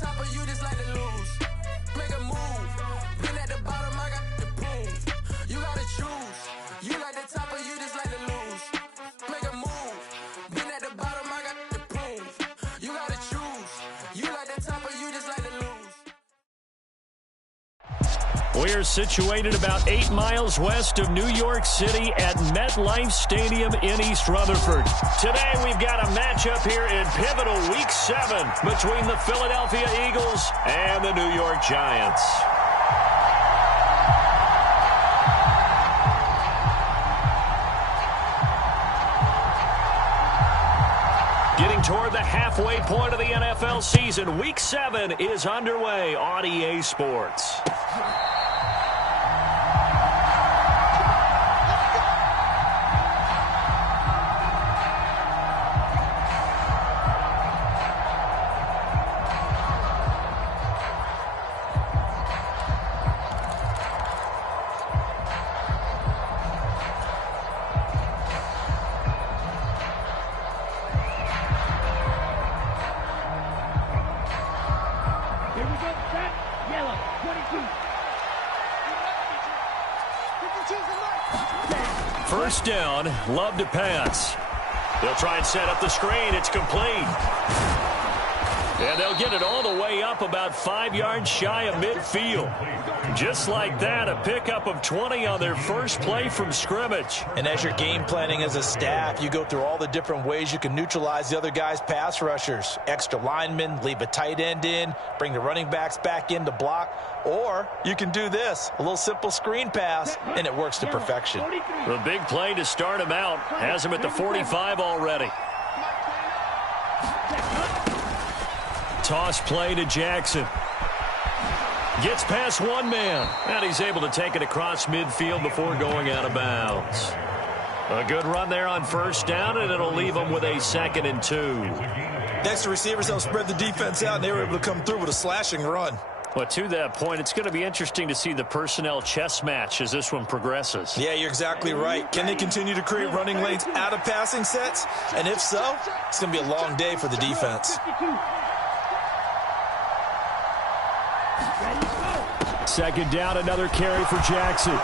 top of you just like to lose. Make a move. Been at the bottom, I got the boom. You gotta choose. You like the top of you just like to lose. Make a move. Been at the bottom, I got the boom. You gotta choose. You like the top of you just like to lose. We're situated about 8 miles west of New York City at MetLife Stadium in East Rutherford. Today we've got a matchup here in pivotal Week 7 between the Philadelphia Eagles and the New York Giants. Getting toward the halfway point of the NFL season, Week 7 is underway on EA Sports. First down, Love to pass. They'll try and set up the screen. It's complete. And they'll get it all the way up about 5 yards shy of midfield. Just like that, a pickup of 20 on their first play from scrimmage. And as you're game planning as a staff, you go through all the different ways you can neutralize the other guy's pass rushers. Extra linemen, leave a tight end in, bring the running backs back in to block. Or you can do this, a little simple screen pass, and it works to perfection. The big play to start him out has him at the 45 already. Toss play to Jackson. Gets past one man, and he's able to take it across midfield before going out of bounds. A good run there on first down, and it'll leave them with a 2nd and 2. Next to receivers, they'll spread the defense out, and they were able to come through with a slashing run. But to that point, it's going to be interesting to see the personnel chess match as this one progresses. Yeah, you're exactly right. Can they continue to create running lanes out of passing sets? And if so, it's going to be a long day for the defense. Second down, another carry for Jackson.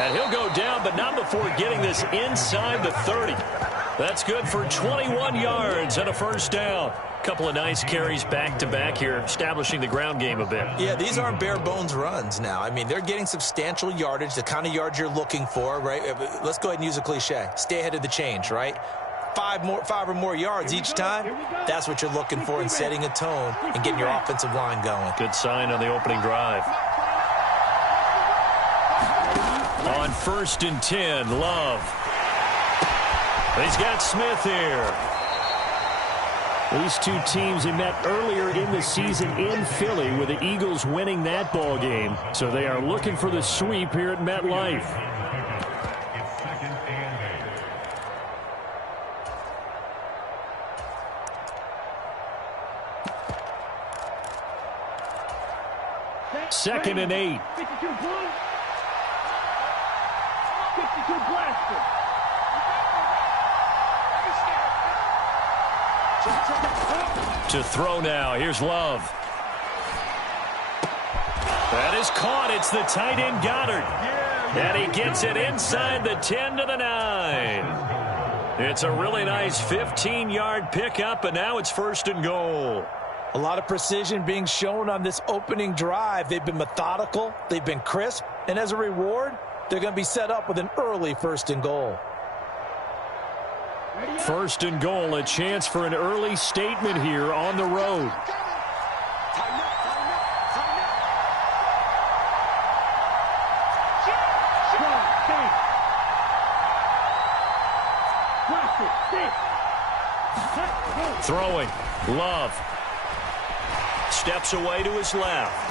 And he'll go down, but not before getting this inside the 30. That's good for 21 yards and a first down. Couple of nice carries back-to-back here, establishing the ground game a bit. Yeah, these aren't bare-bones runs now. I mean, they're getting substantial yardage, the kind of yards you're looking for, right? Let's go ahead and use a cliche. Stay ahead of the change, right? 5 or more yards each time, that's what you're looking for in setting a tone and getting your offensive line going. Good sign on the opening drive. On 1st and 10, Love. He's got Smith here. These two teams have met earlier in the season in Philly with the Eagles winning that ball game. So they are looking for the sweep here at MetLife. Second and 8. 52 blue. 52 blaster. To throw now. Here's Love. That is caught. It's the tight end Goddard. And he gets it inside the 10 to the 9. It's a really nice 15-yard pickup, and now it's 1st and goal. A lot of precision being shown on this opening drive. They've been methodical. They've been crisp. And as a reward, they're going to be set up with an early 1st and goal. 1st and goal, a chance for an early statement here on the road. Throwing, Love. Steps away to his left.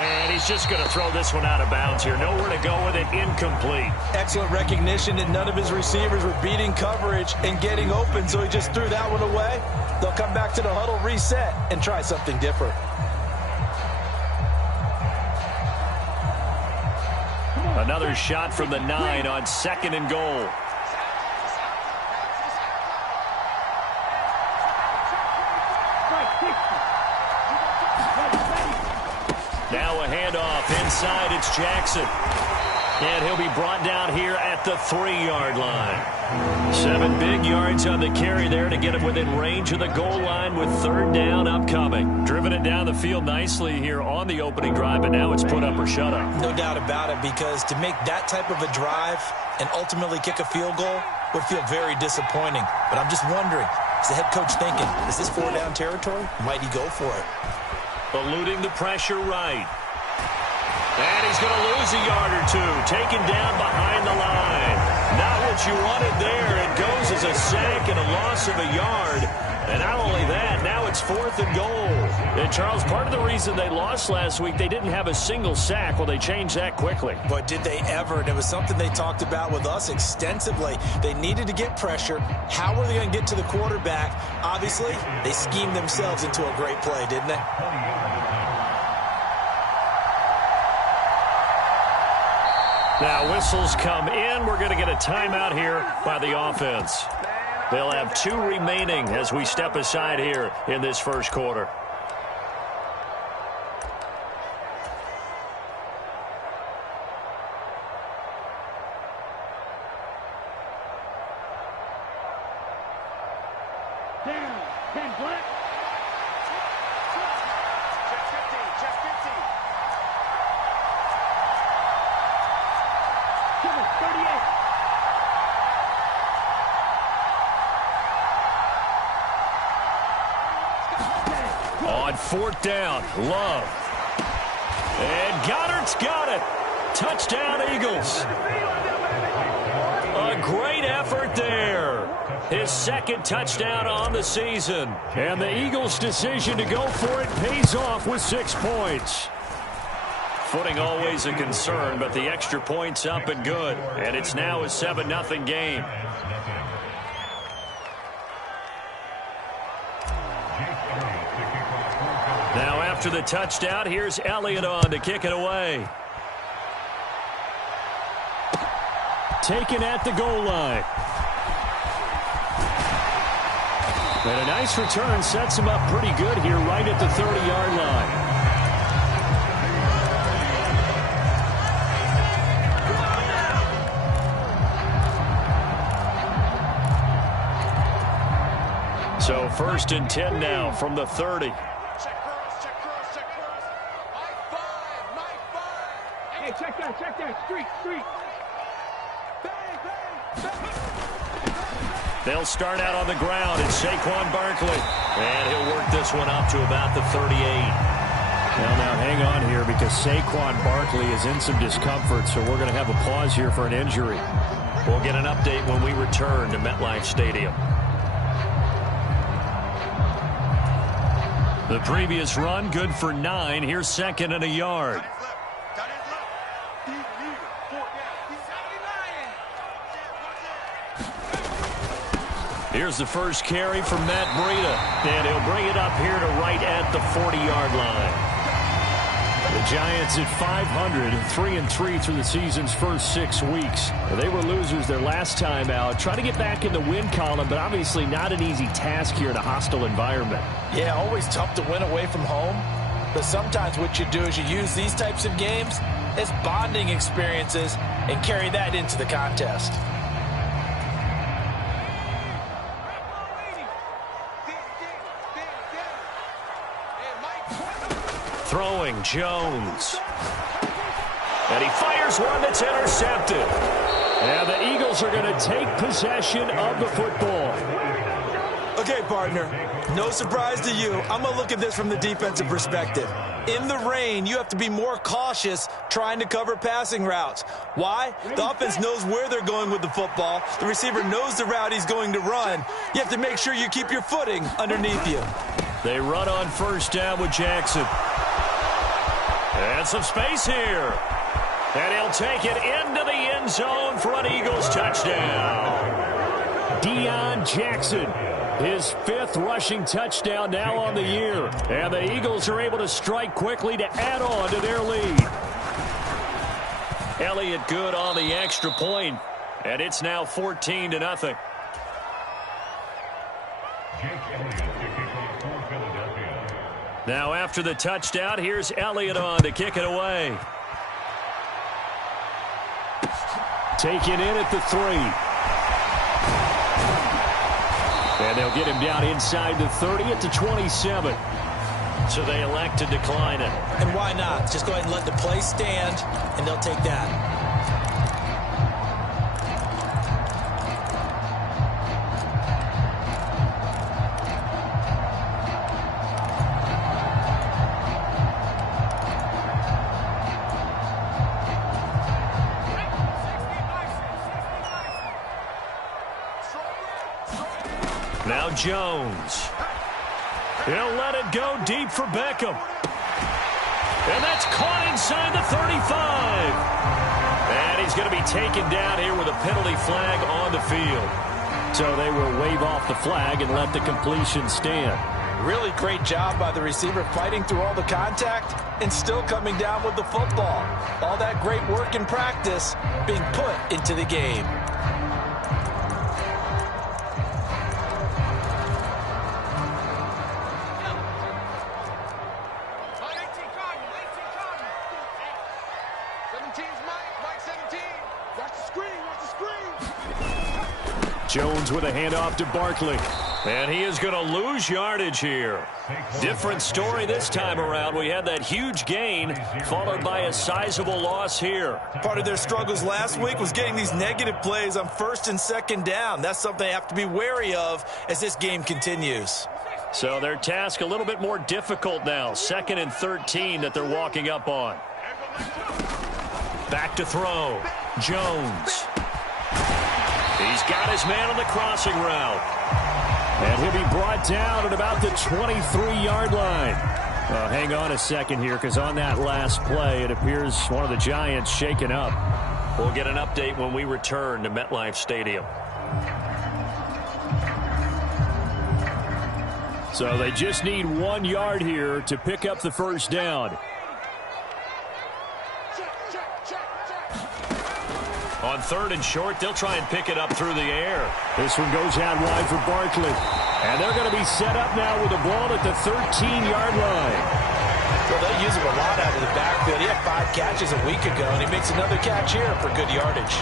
And he's just going to throw this one out of bounds here. Nowhere to go with it. Incomplete. Excellent recognition that none of his receivers were beating coverage and getting open, so he just threw that one away. They'll come back to the huddle, reset, and try something different. Another shot from the 9 on 2nd and goal. Now a handoff inside. It's Jackson. And he'll be brought down here at the 3-yard line. 7 big yards on the carry there to get him within range of the goal line with 3rd down upcoming. Driven it down the field nicely here on the opening drive, but now it's put up or shut up. No doubt about it, because to make that type of a drive and ultimately kick a field goal would feel very disappointing. But I'm just wondering, is the head coach thinking, is this 4-down territory? Might he go for it? Eluding the pressure right. And he's going to lose a yard or 2. Taken down behind the line. Not what you wanted there. It goes as a sack and a loss of a yard. And not only that, now it's 4th and goal. And Charles, part of the reason they lost last week, they didn't have a single sack. Well, they changed that quickly. But did they ever? And it was something they talked about with us extensively. They needed to get pressure. How were they going to get to the quarterback? Obviously, they schemed themselves into a great play, didn't they? Now whistles come in. We're going to get a timeout here by the offense. They'll have 2 remaining as we step aside here in this first quarter. Down. 10 black. Check 15. 38. On 4th down, Love. And Goddard's got it. Touchdown, Eagles. A great effort there. His 2nd touchdown on the season. And the Eagles' decision to go for it pays off with 6 points. Footing always a concern, but the extra point's up and good. And it's now a 7-0 game. Now after the touchdown, here's Elliott on to kick it away. Taken at the goal line. And a nice return sets him up pretty good here right at the 30-yard line. So 1st and 10 now from the 30. Check cross. Mike 5. Hey, check that. Street. Bang. They'll start out on the ground. It's Saquon Barkley. And he'll work this one up to about the 38. Well, now hang on here because Saquon Barkley is in some discomfort, so we're going to have a pause here for an injury. We'll get an update when we return to MetLife Stadium. The previous run, good for 9. Here's 2nd and a yard. Here's the first carry from Matt Breida. And he'll bring it up here to right at the 40-yard line. The Giants at 500, 3-3 through the season's first 6 weeks. They were losers their last time out. Try to get back in the win column, but obviously not an easy task here in a hostile environment. Yeah, always tough to win away from home. But sometimes what you do is you use these types of games as bonding experiences and carry that into the contest. Throwing Jones. And he fires one that's intercepted. And the Eagles are going to take possession of the football. Okay, partner, no surprise to you. I'm going to look at this from the defensive perspective. In the rain, you have to be more cautious trying to cover passing routes. Why? The offense knows where they're going with the football. The receiver knows the route he's going to run. You have to make sure you keep your footing underneath you. They run on 1st down with Jackson. And some space here. And he'll take it into the end zone for an Eagles touchdown. Deion Jackson, his 5th rushing touchdown now on the year. And the Eagles are able to strike quickly to add on to their lead. Elliott good on the extra point. And it's now 14-0. Now after the touchdown, here's Elliott on to kick it away. Taken in at the 3. And they'll get him down inside the 30 at the 27. So they elect to decline it. And why not? Just go ahead and let the play stand, and they'll take that. Now Jones. He'll let it go deep for Beckham. And that's caught inside the 35. And he's going to be taken down here with a penalty flag on the field. So they will wave off the flag and let the completion stand. Really great job by the receiver fighting through all the contact and still coming down with the football. All that great work in practice being put into the game. Jones with a handoff to Barkley. And he is going to lose yardage here. Different story this time around. We had that huge gain followed by a sizable loss here. Part of their struggles last week was getting these negative plays on 1st and 2nd down. That's something they have to be wary of as this game continues. So their task a little bit more difficult now. 2nd and 13 that they're walking up on. Back to throw. Jones. He's got his man on the crossing route. And he'll be brought down at about the 23-yard line. Hang on a second here, because on that last play, it appears one of the Giants shaken up. We'll get an update when we return to MetLife Stadium. So they just need 1 yard here to pick up the first down. On 3rd and short, they'll try and pick it up through the air. This one goes out wide for Barkley. And they're going to be set up now with the ball at the 13-yard line. Well, they use him a lot out of the backfield. He had 5 catches a week ago, and he makes another catch here for good yardage.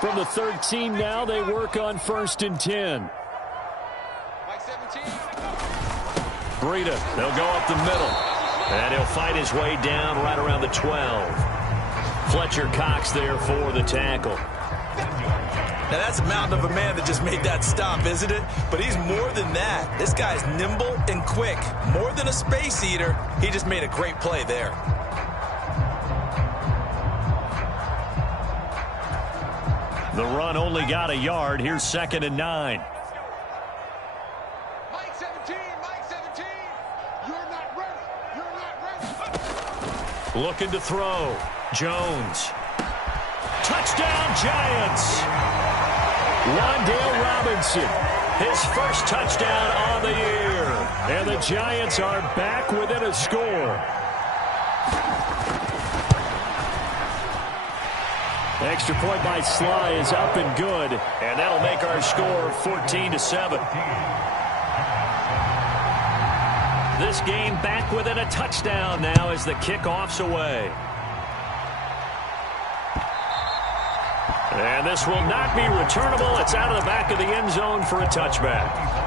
From the 13 now, they work on 1st and 10. Breida, they'll go up the middle. And he'll fight his way down right around the 12. Fletcher Cox there for the tackle. Now that's a mountain of a man that just made that stop, isn't it? But he's more than that. This guy's nimble and quick. More than a space eater, he just made a great play there. The run only got a yard. Here's 2nd and 9. Mike 17, you're not ready. You're not ready. Looking to throw. Jones. Touchdown, Giants. Wan'Dale Robinson, his first touchdown on the year. And the Giants are back within a score. Extra point by Sly is up and good, and that'll make our score 14-7. This game back within a touchdown now as the kickoff's away. And this will not be returnable. It's out of the back of the end zone for a touchback.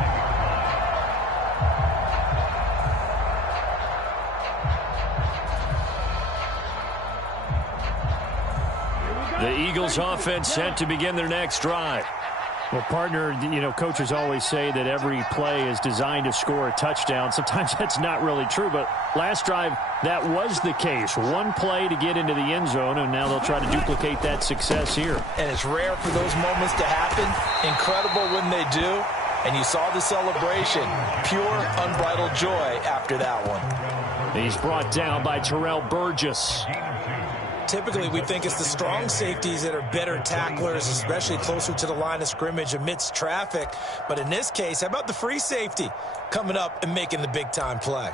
The Eagles offense set to begin their next drive. Well, partner, coaches always say that every play is designed to score a touchdown. Sometimes that's not really true, but last drive, that was the case. 1 play to get into the end zone, and now they'll try to duplicate that success here. And it's rare for those moments to happen. Incredible when they do. And you saw the celebration. Pure, unbridled joy after that one. He's brought down by Terrell Burgess. Typically, we think it's the strong safeties that are better tacklers, especially closer to the line of scrimmage amidst traffic. But in this case, how about the free safety coming up and making the big-time play?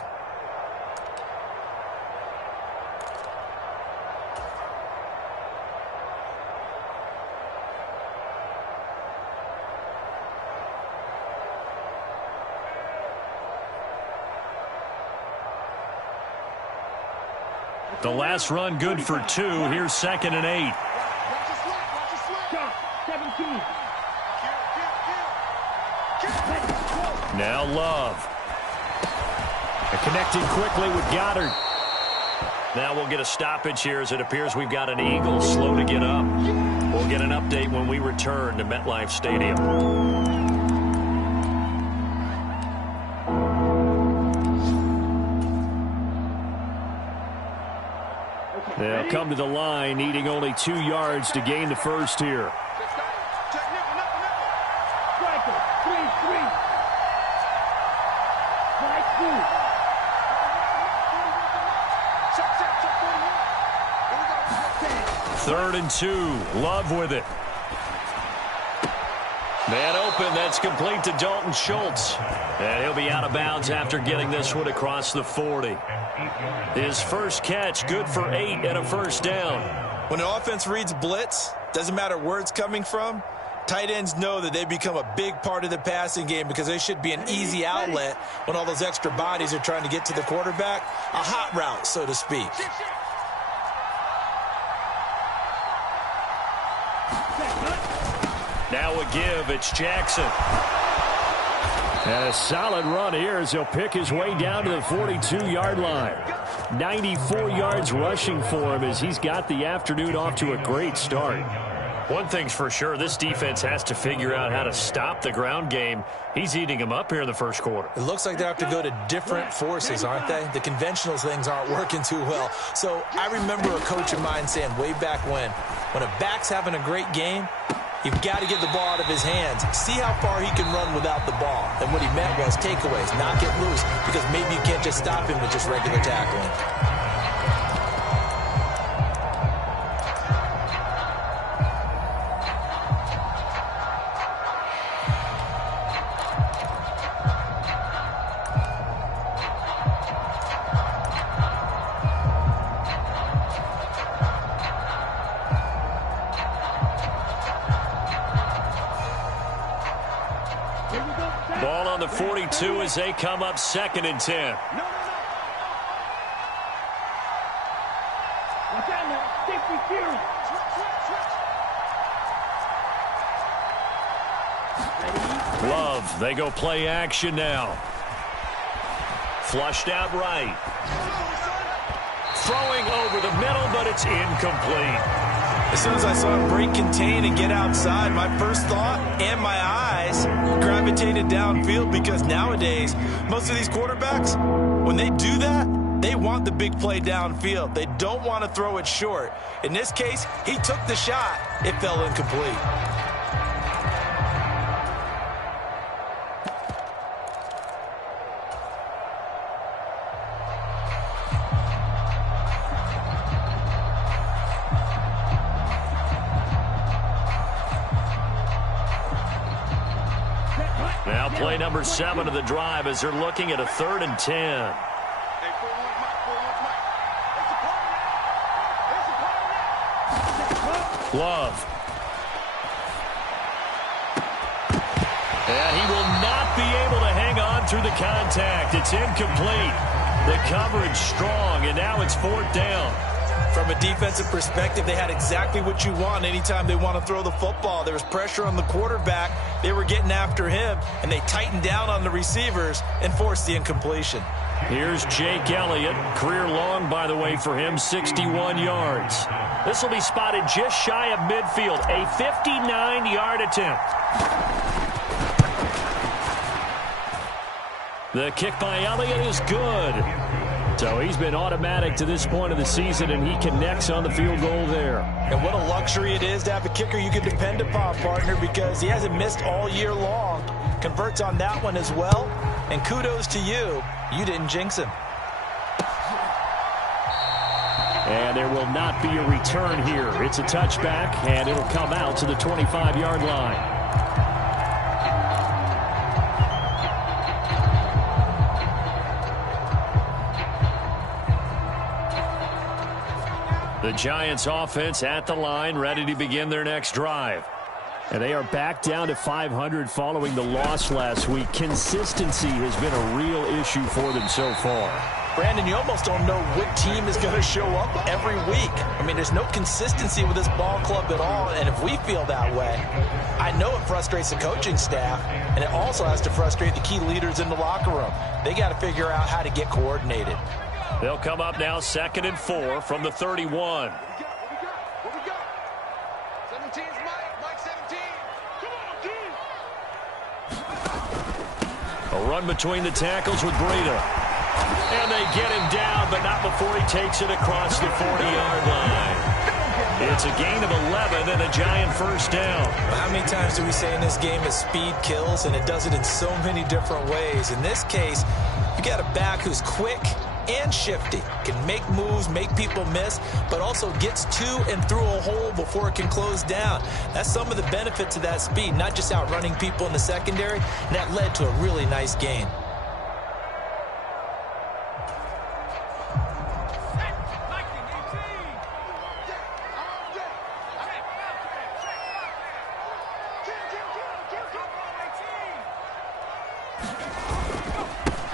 The last run good for 2. Here's 2nd and 8. Now Love. Connected quickly with Goddard. Now we'll get a stoppage here as it appears we've got an Eagle slow to get up. We'll get an update when we return to MetLife Stadium. They'll come to the line, needing only 2 yards to gain the first here. Third and 2. Love with it. Man open. That's complete to Dalton Schultz. And he'll be out of bounds after getting this one across the 40. His first catch, good for 8 and a first down. When an offense reads blitz, doesn't matter where it's coming from, tight ends know that they become a big part of the passing game because they should be an easy outlet when all those extra bodies are trying to get to the quarterback. A hot route, so to speak. Now a give. It's Jackson. And a solid run here as he'll pick his way down to the 42-yard line. 94 yards rushing for him as he's got the afternoon off to a great start. One thing's for sure, this defense has to figure out how to stop the ground game. He's eating them up here in the first quarter. It looks like they have to go to different forces, aren't they? The conventional things aren't working too well. So I remember a coach of mine saying way back when a back's having a great game, you've got to get the ball out of his hands. See how far he can run without the ball. And what he meant was takeaways, not get loose, because maybe you can't just stop him with just regular tackling. Ball on the 42 as they come up 2nd and 10. Love, they go play action now. Flushed out right. Throwing over the middle, but it's incomplete. As soon as I saw him break contain and get outside, my first thought and my eyes gravitated downfield because nowadays, most of these quarterbacks, when they do that, they want the big play downfield. They don't want to throw it short. In this case, he took the shot. It fell incomplete. Now play number 7 of the drive as they're looking at a 3rd and 10. Love. And he will not be able to hang on through the contact. It's incomplete. The coverage strong, and now it's 4th down. From a defensive perspective, they had exactly what you want anytime they want to throw the football. There was pressure on the quarterback. They were getting after him, and they tightened down on the receivers and forced the incompletion. Here's Jake Elliott. Career long, by the way, for him, 61 yards. This will be spotted just shy of midfield. A 59-yard attempt. The kick by Elliott is good. So he's been automatic to this point of the season, and he connects on the field goal there. And what a luxury it is to have a kicker you can depend upon, partner, because he hasn't missed all year long. Converts on that one as well. And kudos to you. You didn't jinx him. And there will not be a return here. It's a touchback, and it'll come out to the 25-yard line. The Giants offense at the line, ready to begin their next drive. And they are back down to 500 following the loss last week. Consistency has been a real issue for them so far. Brandon, you almost don't know what team is going to show up every week. I mean, there's no consistency with this ball club at all, and if we feel that way, I know it frustrates the coaching staff, and it also has to frustrate the key leaders in the locker room. They got to figure out how to get coordinated. They'll come up now 2nd and 4 from the 31. What we got? 17's Mike 17. Come on, dude. A run between the tackles with Breida. And they get him down, but not before he takes it across the 40-yard line. It's a gain of 11 and a Giant first down. Well, how many times do we say in this game that speed kills, and it does it in so many different ways? In this case, you got a back who's quick and shifty, can make moves, make people miss, but also gets to and through a hole before it can close down. That's some of the benefits of that speed, not just outrunning people in the secondary, and that led to a really nice gain.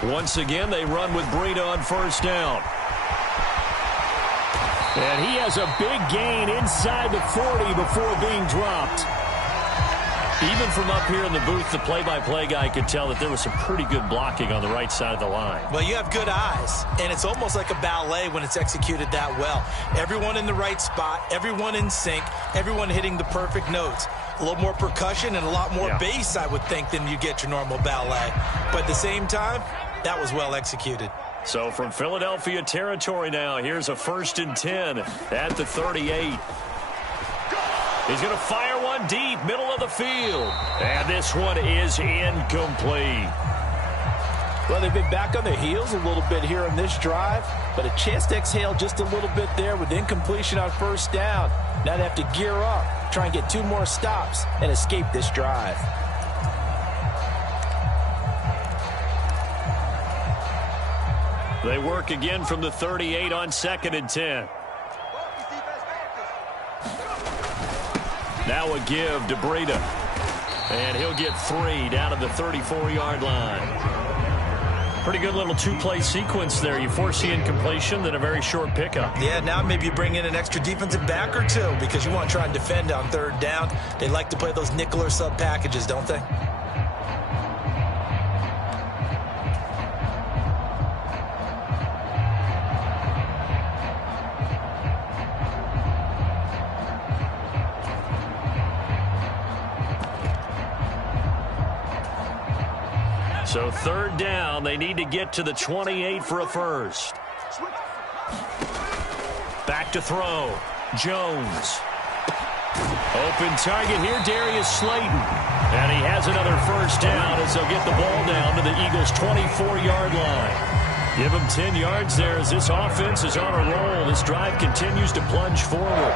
Once again, they run with Breida on first down. And he has a big gain inside the 40 before being dropped. Even from up here in the booth, the play-by-play guy could tell that there was some pretty good blocking on the right side of the line. Well, you have good eyes, and it's almost like a ballet when it's executed that well. Everyone in the right spot, everyone in sync, everyone hitting the perfect notes. A little more percussion and a lot more bass, I would think, than you get your normal ballet. But at the same time, that was well executed. So from Philadelphia territory now, here's a 1st and 10 at the 38. He's going to fire one deep, middle of the field. And this one is incomplete. Well, they've been back on their heels a little bit here on this drive, but a chance to exhale just a little bit there with incompletion on first down. Now they have to gear up, try and get 2 more stops, and escape this drive. They work again from the 38 on 2nd and 10. Now a give to Breida. And he'll get 3 down to the 34-yard line. Pretty good little 2-play sequence there. You force the incompletion, then a very short pickup. Yeah, now maybe you bring in an extra defensive back or 2 because you want to try and defend on 3rd down. They like to play those nickel or sub packages, don't they? So 3rd down, they need to get to the 28 for a first. Back to throw. Jones. Open target here, Darius Slayton. And he has another first down as they'll get the ball down to the Eagles' 24-yard line. Give them 10 yards there as this offense is on a roll. This drive continues to plunge forward.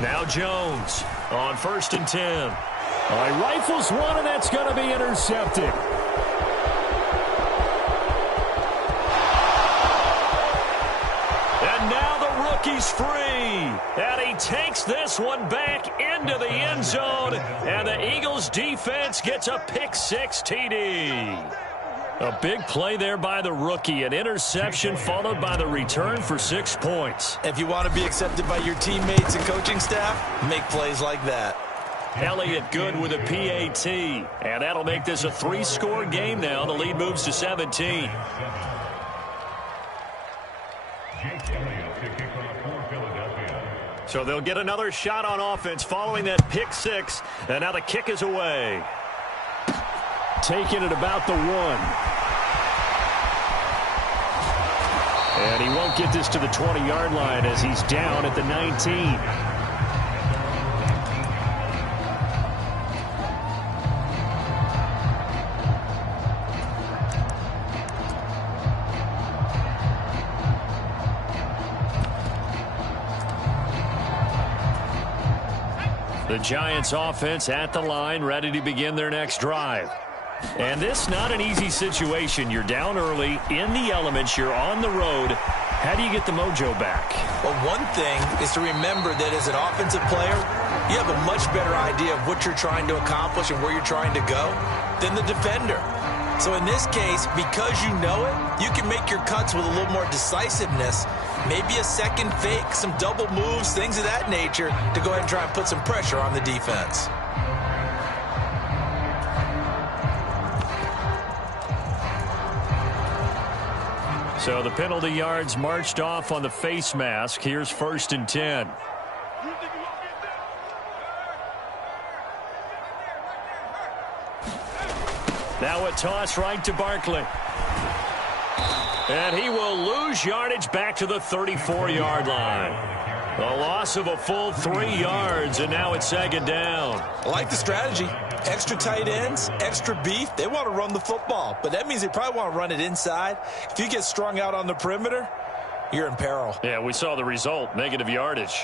Now Jones on 1st and 10. All right, rifles one, and that's going to be intercepted. And now the rookie's free. And he takes this one back into the end zone. And the Eagles defense gets a pick-6 TD. A big play there by the rookie. An interception followed by the return for 6 points. If you want to be accepted by your teammates and coaching staff, make plays like that. Elliott good with a PAT. And that'll make this a 3-score game now. The lead moves to 17. So they'll get another shot on offense following that pick six, and now the kick is away. Taking it about the 1. And he won't get this to the 20-yard line as he's down at the 19. The Giants offense at the line, ready to begin their next drive. And this not an easy situation. You're down early, in the elements, you're on the road. How do you get the mojo back? Well, one thing is to remember that as an offensive player, you have a much better idea of what you're trying to accomplish and where you're trying to go than the defender. So in this case, because you know it, you can make your cuts with a little more decisiveness, maybe a second fake, some double moves, things of that nature, to go ahead and try and put some pressure on the defense. So the penalty yards marched off on the face mask. Here's 1st and 10. Now a toss right to Barkley. And he will lose yardage back to the 34-yard line. A loss of a full 3 yards, and now it's 2nd down. I like the strategy. Extra tight ends, extra beef. They want to run the football, but that means they probably want to run it inside. If you get strung out on the perimeter, you're in peril. Yeah, we saw the result, negative yardage.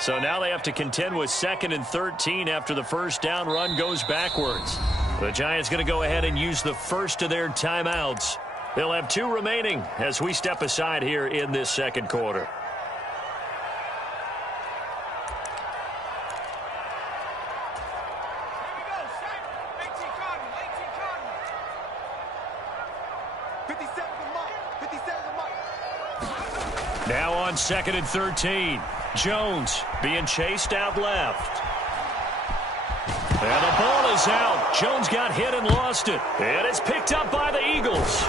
So now they have to contend with 2nd and 13 after the first down run goes backwards. The Giants going to go ahead and use the first of their timeouts. They'll have 2 remaining as we step aside here in this second quarter. Now on 2nd and 13. Jones being chased out left. And the ball is out. Jones got hit and lost it. And it's picked up by the Eagles.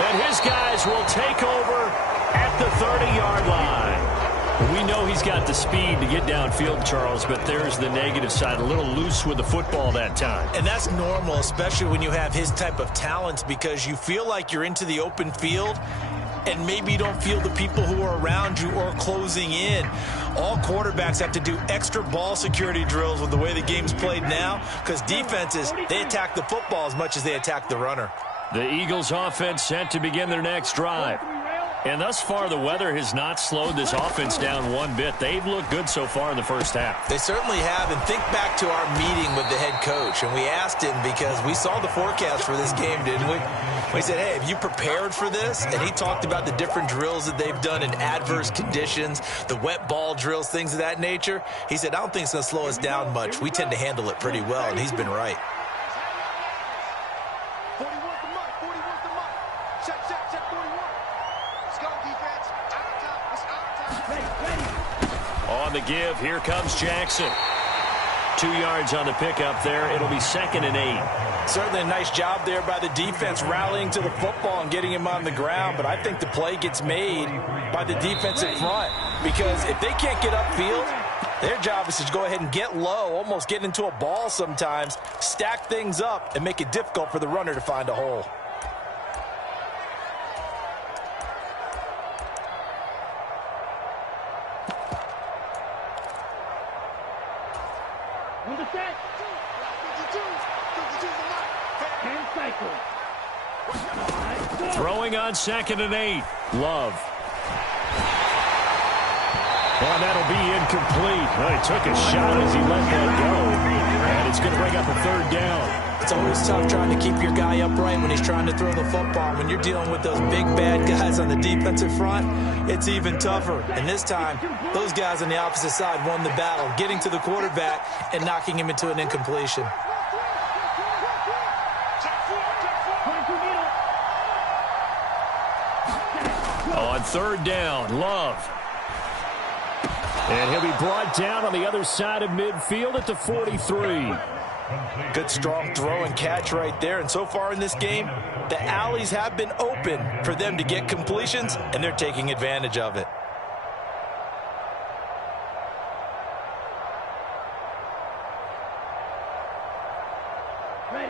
And his guys will take over at the 30-yard line. We know he's got the speed to get downfield, Charles, but there's the negative side. A little loose with the football that time. And that's normal, especially when you have his type of talents, because you feel like you're into the open field and maybe you don't feel the people who are around you or closing in. All quarterbacks have to do extra ball security drills with the way the game's played now, because defenses, they attack the football as much as they attack the runner. The Eagles offense set to begin their next drive. And thus far, the weather has not slowed this offense down one bit. They've looked good so far in the first half. They certainly have. And think back to our meeting with the head coach. And we asked him, because we saw the forecast for this game, didn't we? We said, hey, have you prepared for this? And he talked about the different drills that they've done in adverse conditions, the wet ball drills, things of that nature. He said, I don't think it's going to slow us down much. We tend to handle it pretty well, and he's been right. On the give, here comes Jackson. 2 yards on the pickup there. It'll be 2nd and 8. Certainly a nice job there by the defense rallying to the football and getting him on the ground, but I think the play gets made by the defensive front, because if they can't get upfield, their job is to go ahead and get low, almost get into a ball sometimes, stack things up, and make it difficult for the runner to find a hole. Throwing on 2nd and 8. Love. And that'll be incomplete. Well, he took a shot as he let that go. And it's going to bring up a 3rd down. It's always tough trying to keep your guy upright when he's trying to throw the football. When you're dealing with those big, bad guys on the defensive front, it's even tougher. And this time, those guys on the opposite side won the battle, getting to the quarterback and knocking him into an incompletion. On third down, Love. And he'll be brought down on the other side of midfield at the 43. Good, strong throw and catch right there. And so far in this game, the alleys have been open for them to get completions, and they're taking advantage of it.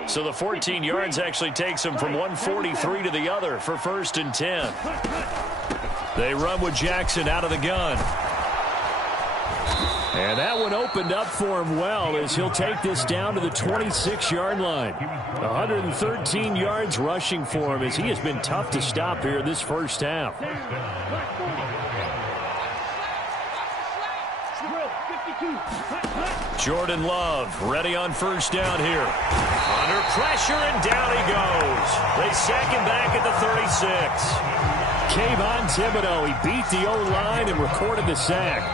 So the 14 yards actually takes them from 143 to the other for 1st and 10. They run with Jackson out of the gun. And that one opened up for him well as he'll take this down to the 26-yard line. 113 yards rushing for him as he has been tough to stop here this first half. Jordan Love ready on first down here. Under pressure, and down he goes. They sack him back at the 36. Kayvon Thibodeau, he beat the O-line and recorded the sack.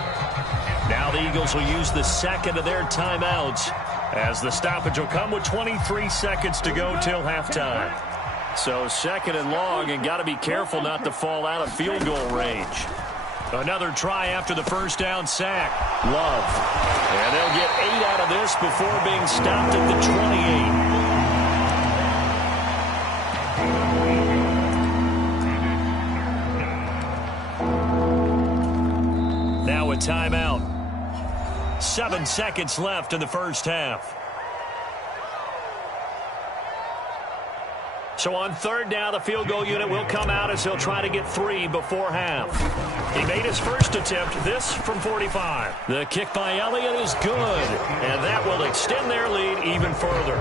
Now the Eagles will use the second of their timeouts as the stoppage will come with 23 seconds to go till halftime. So second and long, and got to be careful not to fall out of field goal range. Another try after the first down sack. Love. And they'll get 8 out of this before being stopped at the 28. Now a timeout. 7 seconds left in the first half. So on third down, the field goal unit will come out as he'll try to get 3 before half. He made his first attempt, this from 45. The kick by Elliott is good, and that will extend their lead even further.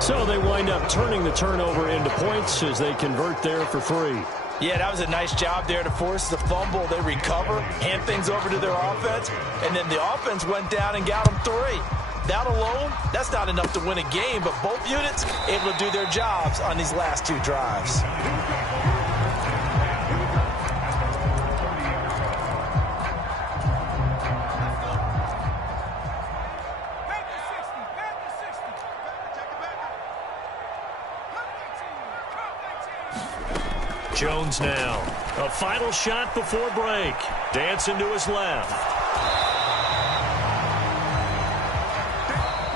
So they wind up turning the turnover into points as they convert there for 3. Yeah, that was a nice job there to force the fumble. They recover, hand things over to their offense, and then the offense went down and got them 3. That alone, that's not enough to win a game, but both units able to do their jobs on these last 2 drives. Jones now. A final shot before break. Dancing to his left.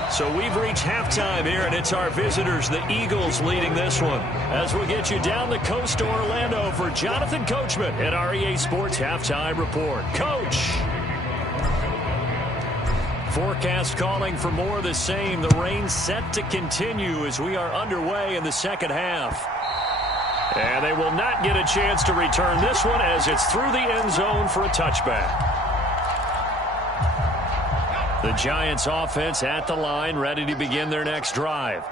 So we've reached halftime here, and it's our visitors, the Eagles, leading this one. As we'll get you down the coast to Orlando for Jonathan Coachman at our EA Sports Halftime Report. Coach! Forecast calling for more of the same. The rain set to continue as we are underway in the second half. And they will not get a chance to return this one as it's through the end zone for a touchback. The Giants offense at the line, ready to begin their next drive.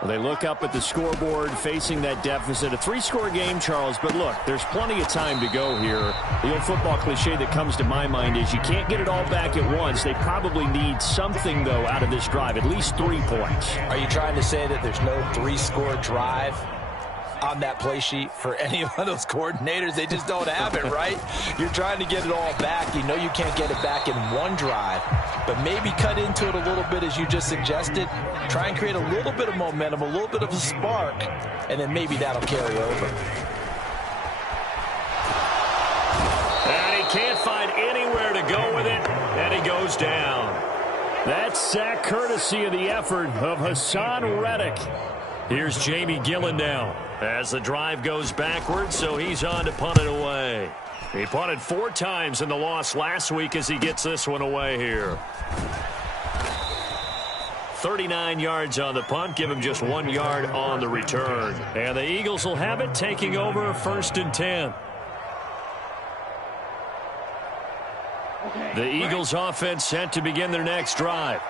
Well, they look up at the scoreboard facing that deficit. A 3-score game, Charles, but look, there's plenty of time to go here. The old football cliche that comes to my mind is you can't get it all back at once. They probably need something, though, out of this drive, at least 3 points. Are you trying to say that there's no 3-score drive on that play sheet for any one of those coordinators? They just don't have it, right? You're trying to get it all back. You know you can't get it back in one drive, but maybe cut into it a little bit as you just suggested. Try and create a little bit of momentum, a little bit of a spark, and then maybe that'll carry over. And he can't find anywhere to go with it, and he goes down. That's sack courtesy of the effort of Hassan Reddick. Here's Jamie Gillen now as the drive goes backwards, so he's on to punt it away. He punted 4 times in the loss last week as he gets this one away here. 39 yards on the punt, give him just 1 yard on the return. And the Eagles will have it, taking over 1st and 10. The Eagles offense set to begin their next drive.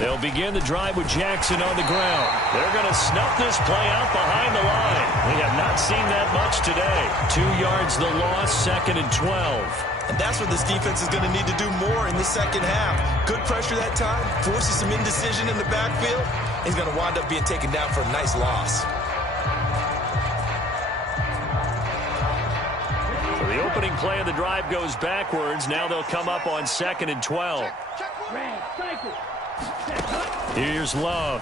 They'll begin the drive with Jackson on the ground. They're going to snuff this play out behind the line. We have not seen that much today. 2 yards the loss, 2nd and 12. And that's what this defense is going to need to do more in the second half. Good pressure that time, forces some indecision in the backfield. He's going to wind up being taken down for a nice loss. opening play of the drive goes backwards. Now they'll come up on 2nd and 12. Here's Love.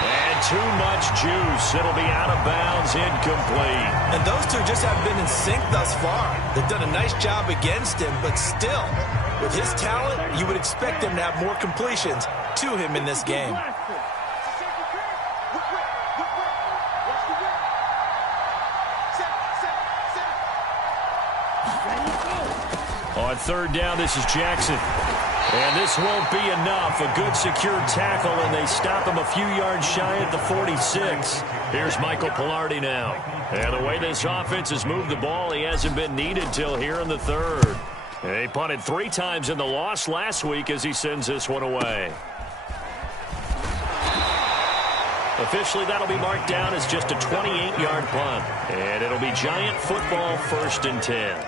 And too much juice. It'll be out of bounds, incomplete. And those two just haven't been in sync thus far. They've done a nice job against him, but still, with his talent, you would expect him to have more completions to him in this game. On 3rd down, this is Jackson. And this won't be enough. A good secure tackle, and they stop him a few yards shy at the 46. Here's Michael Pilardi now. And the way this offense has moved the ball, he hasn't been needed till here in the 3rd. They punted 3 times in the loss last week as he sends this one away. Officially, that'll be marked down as just a 28-yard punt. And it'll be Giant football, 1st and 10.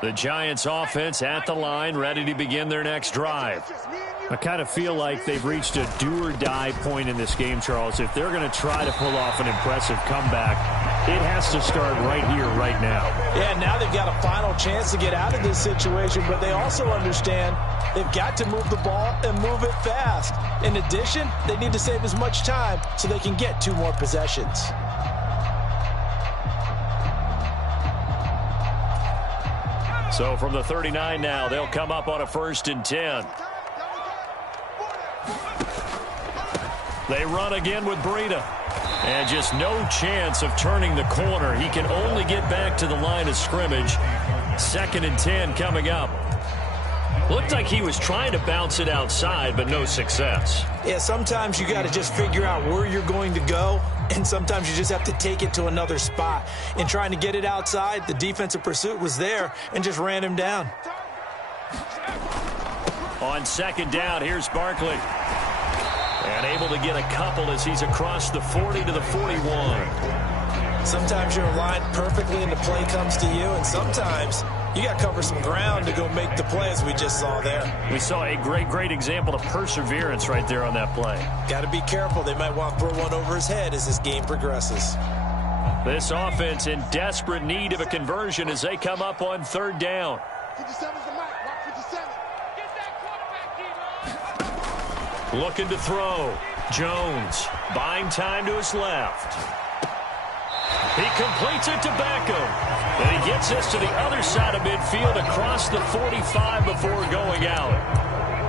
The Giants offense at the line, ready to begin their next drive. I kind of feel like they've reached a do-or-die point in this game, Charles. If they're going to try to pull off an impressive comeback, it has to start right here, right now. Yeah, now they've got a final chance to get out of this situation, but they also understand they've got to move the ball and move it fast. In addition, they need to save as much time so they can get 2 more possessions. So from the 39 now, they'll come up on a 1st and 10. They run again with Breida. And just no chance of turning the corner. He can only get back to the line of scrimmage. 2nd and 10 coming up. Looked like he was trying to bounce it outside, but no success. Yeah, sometimes you got to just figure out where you're going to go, and sometimes you just have to take it to another spot. In trying to get it outside, the defensive pursuit was there and just ran him down. On 2nd down, here's Barkley. And able to get a couple as he's across the 40 to the 41. Sometimes you're aligned perfectly and the play comes to you, and sometimes you got to cover some ground to go make the play, as we just saw there. We saw a great example of perseverance right there on that play. Got to be careful. They might want to throw one over his head as this game progresses. This offense in desperate need of a conversion as they come up on 3rd down. 57's the mic. Mark 57. Get that quarterback, Debo. Looking to throw. Jones buying time to his left. He completes it to Beckham. And he gets this to the other side of midfield across the 45 before going out.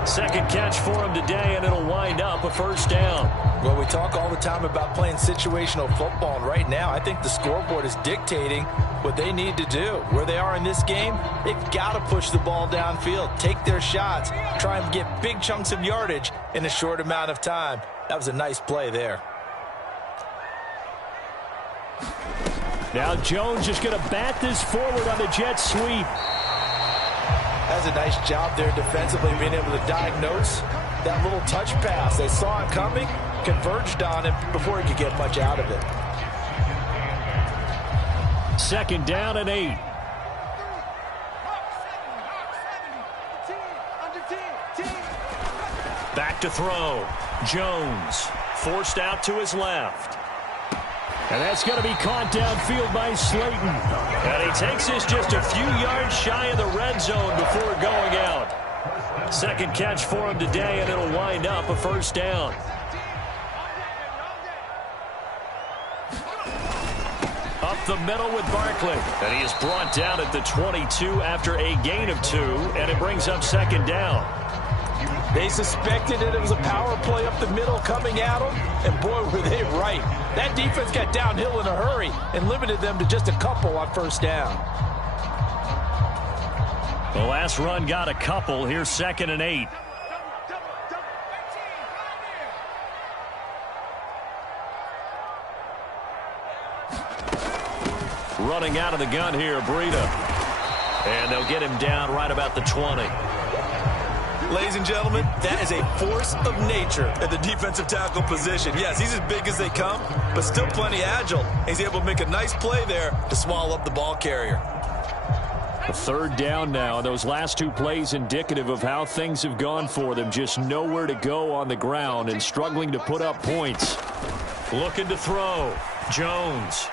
2nd catch for him today, and it'll wind up a 1st down. Well, we talk all the time about playing situational football, and right now I think the scoreboard is dictating what they need to do. Where they are in this game, they've got to push the ball downfield, take their shots, try and get big chunks of yardage in a short amount of time. That was a nice play there. Now Jones just going to bat this forward on the jet sweep. That's a nice job there defensively, being able to diagnose that little touch pass. They saw it coming, converged on him before he could get much out of it. 2nd down and 8. Back to throw. Jones forced out to his left. And that's going to be caught downfield by Slayton. And he takes this just a few yards shy of the red zone before going out. 2nd catch for him today, and it'll wind up a 1st down. Up the middle with Barkley. And he is brought down at the 22 after a gain of 2, and it brings up 2nd down. They suspected that it was a power play up the middle coming at them, and boy, were they right. That defense got downhill in a hurry and limited them to just a couple on 1st down. The last run got a couple. Here's 2nd and 8. Running out of the gun here, Breida. And they'll get him down right about the 20. Ladies and gentlemen, that is a force of nature at the defensive tackle position. Yes, he's as big as they come, but still plenty agile. He's able to make a nice play there to swallow up the ball carrier. A third down now, and those last two plays indicative of how things have gone for them. Just nowhere to go on the ground and struggling to put up points. Looking to throw. Jones.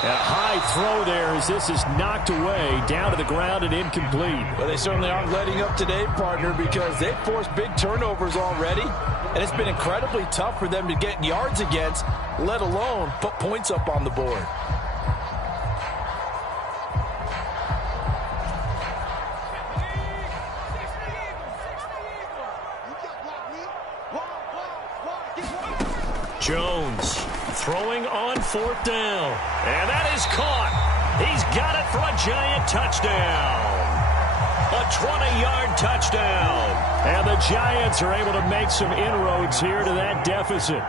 A high throw there as this is knocked away, down to the ground and incomplete. Well, they certainly aren't letting up today, partner, because they've forced big turnovers already, and it's been incredibly tough for them to get yards against, let alone put points up on the board. Jones throwing on 4th down. And that is caught. He's got it for a giant touchdown. A 20-yard touchdown. And the Giants are able to make some inroads here to that deficit.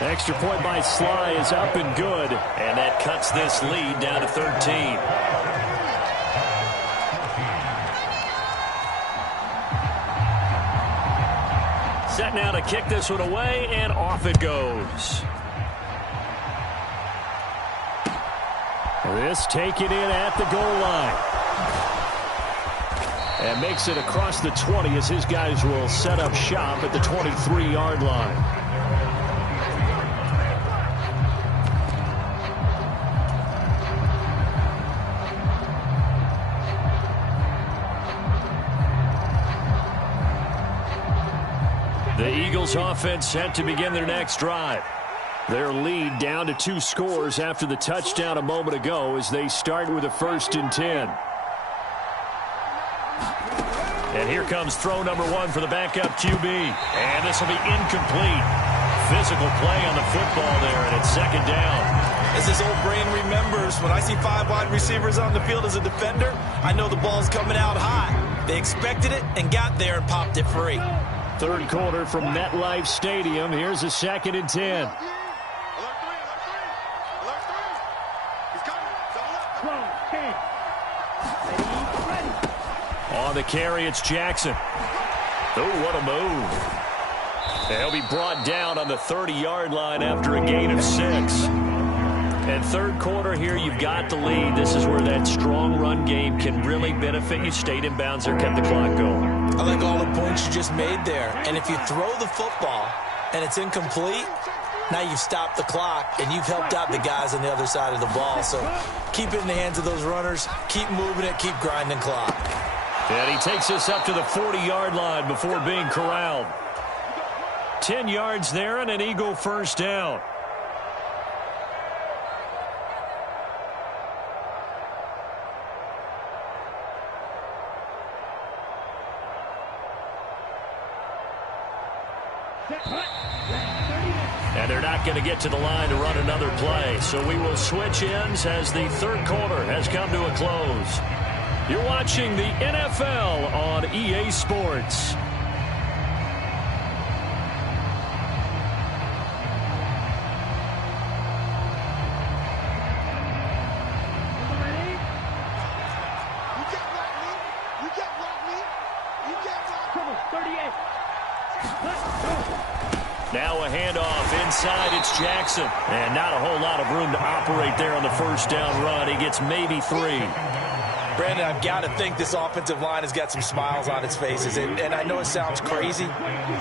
Extra point by Sly is up and good. And that cuts this lead down to 13. Set now to kick this one away, and off it goes. This taken in at the goal line. And makes it across the 20 as his guys will set up shop at the 23-yard line. The Eagles offense set to begin their next drive. Their lead down to 2 scores after the touchdown a moment ago as they start with a 1st and 10. And here comes throw number 1 for the backup QB. And this will be incomplete. Physical play on the football there, and it's 2nd down. As his old brain remembers, when I see 5 wide receivers on the field as a defender, I know the ball's coming out high. They expected it and got there and popped it free. Third quarter from MetLife Stadium. Here's a 2nd and 10. On the carry, it's Jackson. Oh, what a move. They'll be brought down on the 30-yard line after a gain of 6. And third quarter here, you've got the lead. This is where that strong run game can really benefit you. Stayed in bounds there, kept the clock going. I like all the points you just made there. And if you throw the football and it's incomplete, now you've stopped the clock and you've helped out the guys on the other side of the ball. So keep it in the hands of those runners. Keep moving it. Keep grinding clock. And he takes us up to the 40-yard line before being corralled. 10 yards there and an Eagle 1st down. And they're not going to get to the line to run another play. So we will switch ends as the third quarter has come to a close. You're watching the NFL on EA Sports. Now a handoff inside, it's Jackson. And not a whole lot of room to operate there on the first down run. He gets maybe 3. Brandon, I've got to think this offensive line has got some smiles on its faces. And I know it sounds crazy,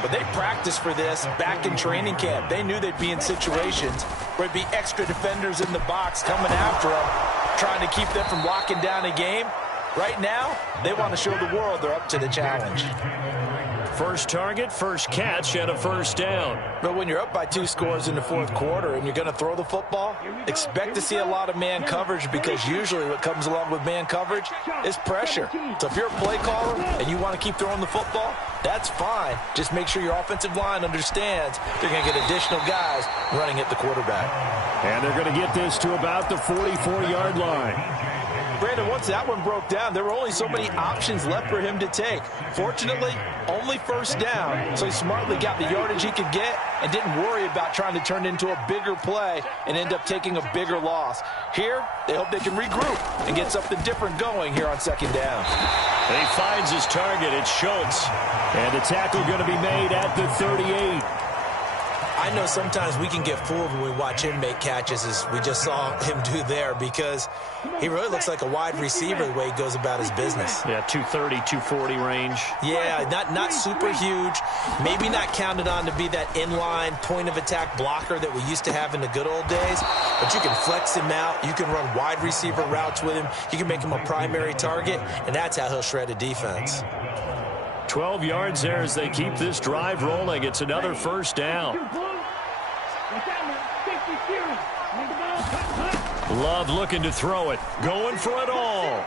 but they practiced for this back in training camp. They knew they'd be in situations where it'd be extra defenders in the box coming after them, trying to keep them from locking down a game. Right now, they want to show the world they're up to the challenge. First target, first catch, and a first down. But when you're up by 2 scores in the fourth quarter and you're going to throw the football, expect to see a lot of man coverage, because usually what comes along with man coverage is pressure. So if you're a play caller and you want to keep throwing the football, that's fine. Just make sure your offensive line understands they're going to get additional guys running at the quarterback. And they're going to get this to about the 44-yard line. Brandon, once that one broke down, there were only so many options left for him to take. Fortunately, only first down, so he smartly got the yardage he could get and didn't worry about trying to turn it into a bigger play and end up taking a bigger loss. Here, they hope they can regroup and get something different going here on second down. He finds his target. It's Schultz. And the tackle going to be made at the 38. I know sometimes we can get fooled when we watch him make catches, as we just saw him do there, because he really looks like a wide receiver the way he goes about his business. Yeah, 230, 240 range. Yeah, not super huge. Maybe not counted on to be that inline point-of-attack blocker that we used to have in the good old days, but you can flex him out. You can run wide receiver routes with him. You can make him a primary target, and that's how he'll shred a defense. 12 yards there as they keep this drive rolling. It's another first down. Love looking to throw it. Going for it all.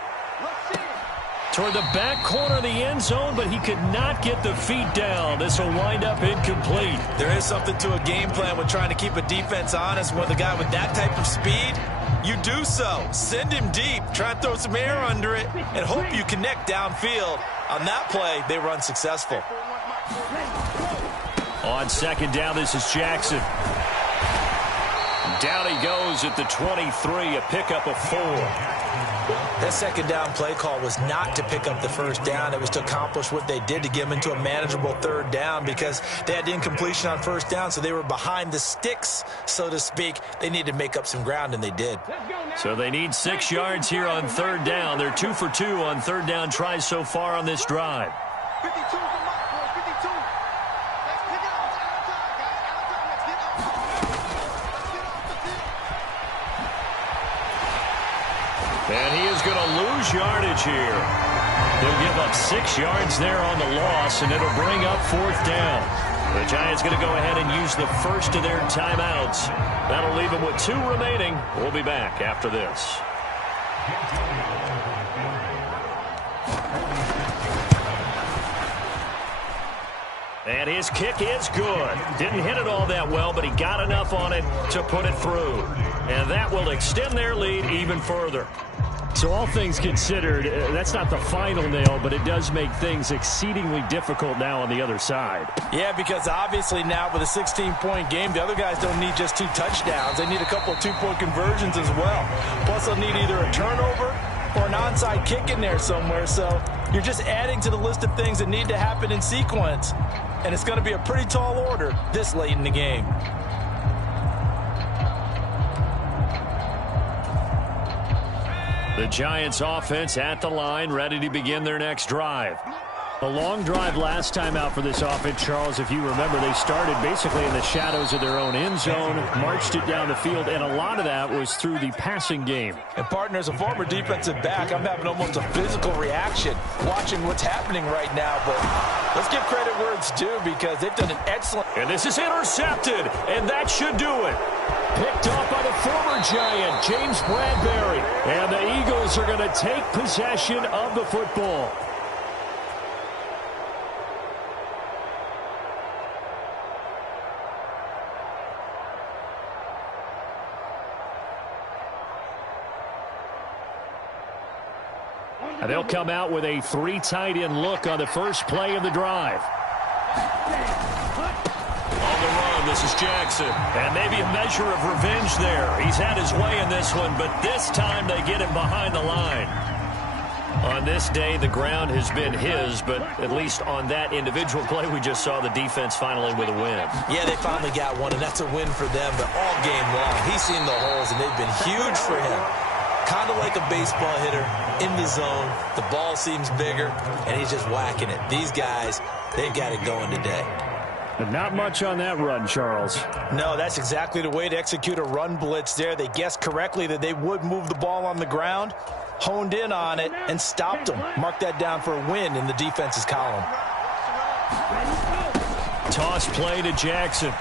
Toward the back corner of the end zone, but he could not get the feet down. This will wind up incomplete. There is something to a game plan with trying to keep a defense honest. With a guy with that type of speed, you do so. Send him deep. Try and throw some air under it and hope you connect downfield. On that play, they run successful. On second down, this is Jackson. Down he goes at the 23, a pickup of 4. That second down play call was not to pick up the first down. It was to accomplish what they did to get them into a manageable third down, because they had incompletion on first down, so they were behind the sticks, so to speak. They needed to make up some ground, and they did. So they need 6 yards here on third down. They're 2 for 2 on third down tries so far on this drive. 52 is the mark, boys. 52. Let's pick it up. It's out of time, guys. Out of time. Let's get off the field. Let's get off the field. And he is going to lose yardage here. They'll give up 6 yards there on the loss, and it'll bring up fourth down. The Giants going to go ahead and use the first of their timeouts. That'll leave them with 2 remaining. We'll be back after this. And his kick is good. Didn't hit it all that well, but he got enough on it to put it through. And that will extend their lead even further. So all things considered, that's not the final nail, but it does make things exceedingly difficult now on the other side. Yeah, because obviously now with a 16-point game, the other guys don't need just 2 touchdowns. They need a couple of 2-point conversions as well. Plus, they'll need either a turnover or an onside kick in there somewhere. So you're just adding to the list of things that need to happen in sequence. And it's going to be a pretty tall order this late in the game. The Giants offense at the line, ready to begin their next drive. A long drive last time out for this offense, Charles. If you remember, they started basically in the shadows of their own end zone, marched it down the field, and a lot of that was through the passing game. And, partner, as a former defensive back, I'm having almost a physical reaction watching what's happening right now. But let's give credit where it's due, because they've done an excellent... And this is intercepted, and that should do it. Picked off by the former Giant, James Bradbury. And the Eagles are going to take possession of the football. And they'll come out with a 3 tight end look on the first play of the drive. On the run, this is Jackson. And maybe a measure of revenge there. He's had his way in this one, but this time they get him behind the line. On this day, the ground has been his, but at least on that individual play, we just saw the defense finally with a win. Yeah, they finally got one, and that's a win for them. But all game long, he's seen the holes, and they've been huge for him. Kind of like a baseball hitter in the zone. The ball seems bigger, and he's just whacking it. These guys, they've got it going today. But not much on that run, Charles. No, that's exactly the way to execute a run blitz there. They guessed correctly that they would move the ball on the ground, honed in on it, and stopped them. Mark that down for a win in the defense's column. Toss play to Jackson.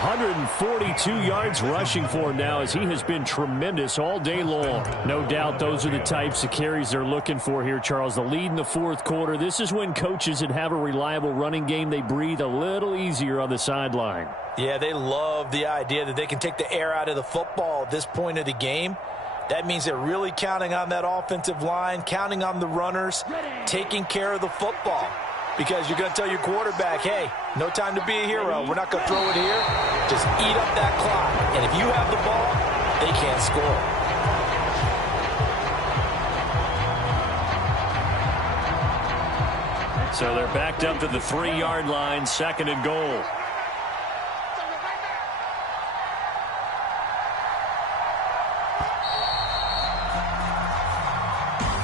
142 yards rushing for him now, as he has been tremendous all day long. No doubt those are the types of carries they're looking for here, Charles. The lead in the fourth quarter. This is when coaches that have a reliable running game, they breathe a little easier on the sideline. Yeah, they love the idea that they can take the air out of the football at this point of the game. That means they're really counting on that offensive line, counting on the runners, taking care of the football. Because you're going to tell your quarterback, hey, no time to be a hero. We're not going to throw it here. Just eat up that clock. And if you have the ball, they can't score. So they're backed up to the 3-yard line, 2nd and goal.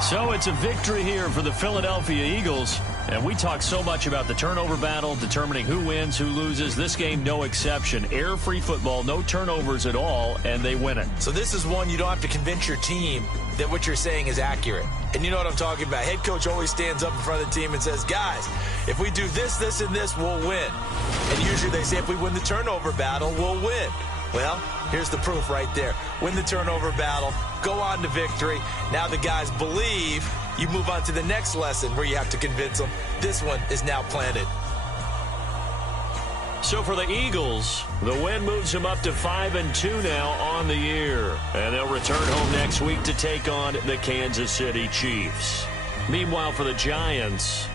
So it's a victory here for the Philadelphia Eagles. And we talk so much about the turnover battle, determining who wins, who loses. This game, no exception. Air-free football, no turnovers at all, and they win it. So this is one you don't have to convince your team that what you're saying is accurate. And you know what I'm talking about. Head coach always stands up in front of the team and says, guys, if we do this, this, and this, we'll win. And usually they say if we win the turnover battle, we'll win. Well, here's the proof right there. Win the turnover battle, go on to victory. Now the guys believe. You move on to the next lesson where you have to convince them. This one is now planted. So for the Eagles, the win moves them up to 5-2 now on the year. And they'll return home next week to take on the Kansas City Chiefs. Meanwhile, for the Giants,